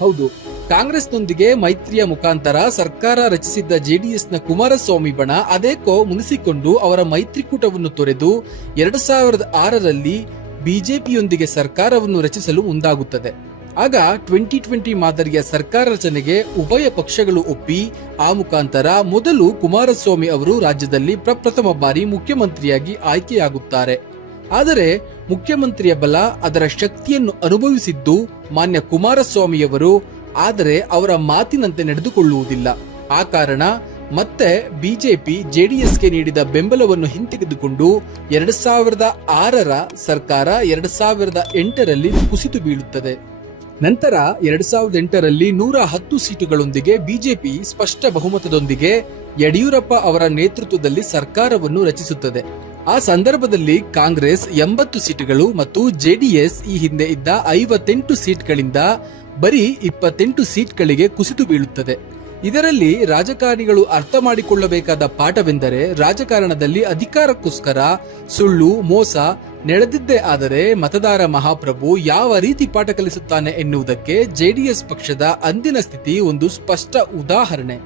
ಹೌದು, ಕಾಂಗ್ರೆಸ್ನೊಂದಿಗೆ ಮೈತ್ರಿಯ ಮುಖಾಂತರ ಸರ್ಕಾರ ರಚಿಸಿದ್ದ ಜೆಡಿಎಸ್ನ ಕುಮಾರಸ್ವಾಮಿ ಬಣ ಅದೇಕೋ ಮುನಿಸಿಕೊಂಡು ಅವರ ಮೈತ್ರಿಕೂಟವನ್ನು ತೊರೆದು 2006ರಲ್ಲಿ ಬಿಜೆಪಿಯೊಂದಿಗೆ ಸರ್ಕಾರವನ್ನು ರಚಿಸಲು ಮುಂದಾಗುತ್ತದೆ. ಆಗ 2020 ಮಾದರಿಯ ಸರ್ಕಾರ ರಚನೆಗೆ ಉಭಯ ಪಕ್ಷಗಳು ಒಪ್ಪಿ ಆ ಮುಖಾಂತರ ಮೊದಲು ಕುಮಾರಸ್ವಾಮಿ ಅವರು ರಾಜ್ಯದಲ್ಲಿ ಪ್ರಪ್ರಥಮ ಬಾರಿ ಮುಖ್ಯಮಂತ್ರಿಯಾಗಿ ಆಯ್ಕೆಯಾಗುತ್ತಾರೆ. ಆದರೆ ಮುಖ್ಯಮಂತ್ರಿಯ ಬಲ, ಅದರ ಶಕ್ತಿಯನ್ನು ಅನುಭವಿಸಿದ್ದು ಮಾನ್ಯ ಕುಮಾರಸ್ವಾಮಿಯವರು. ಆದರೆ ಅವರ ಮಾತಿನಂತೆ ನಡೆದುಕೊಳ್ಳುವುದಿಲ್ಲ. ಆ ಕಾರಣ ಮತ್ತೆ ಬಿಜೆಪಿ ಜೆಡಿಎಸ್ಗೆ ನೀಡಿದ ಬೆಂಬಲವನ್ನು ಹಿಂತೆಗೆದುಕೊಂಡು 2006ರ ಸರ್ಕಾರ 2008ರಲ್ಲಿ ಕುಸಿದು ಬೀಳುತ್ತದೆ. ನಂತರ 2008ರಲ್ಲಿ 110 ಸೀಟುಗಳೊಂದಿಗೆ ಬಿಜೆಪಿ ಸ್ಪಷ್ಟ ಬಹುಮತದೊಂದಿಗೆ ಯಡಿಯೂರಪ್ಪ ಅವರ ನೇತೃತ್ವದಲ್ಲಿ ಸರ್ಕಾರವನ್ನು ರಚಿಸುತ್ತದೆ. ಆ ಸಂದರ್ಭದಲ್ಲಿ ಕಾಂಗ್ರೆಸ್ 80 ಸೀಟುಗಳು ಮತ್ತು ಜೆಡಿಎಸ್ ಈ ಹಿಂದೆ ಇದ್ದ 58 ಸೀಟ್ಗಳಿಂದ ಬರೀ 28 ಸೀಟ್ಗಳಿಗೆ ಕುಸಿದು ಬೀಳುತ್ತದೆ. ಇದರಲ್ಲಿ ರಾಜಕಾರಣಿಗಳು ಅರ್ಥ ಮಾಡಿಕೊಳ್ಳಬೇಕಾದ ಪಾಠವೆಂದರೆ, ರಾಜಕಾರಣದಲ್ಲಿ ಅಧಿಕಾರಕ್ಕೋಸ್ಕರ ಸುಳ್ಳು, ಮೋಸ ನಡೆದಿದ್ದೇ ಆದರೆ ಮತದಾರ ಮಹಾಪ್ರಭು ಯಾವ ರೀತಿ ಪಾಠ ಕಲಿಸುತ್ತಾನೆ ಎನ್ನುವುದಕ್ಕೆ ಜೆಡಿಎಸ್ ಪಕ್ಷದ ಅಂದಿನ ಸ್ಥಿತಿ ಒಂದು ಸ್ಪಷ್ಟ ಉದಾಹರಣೆ.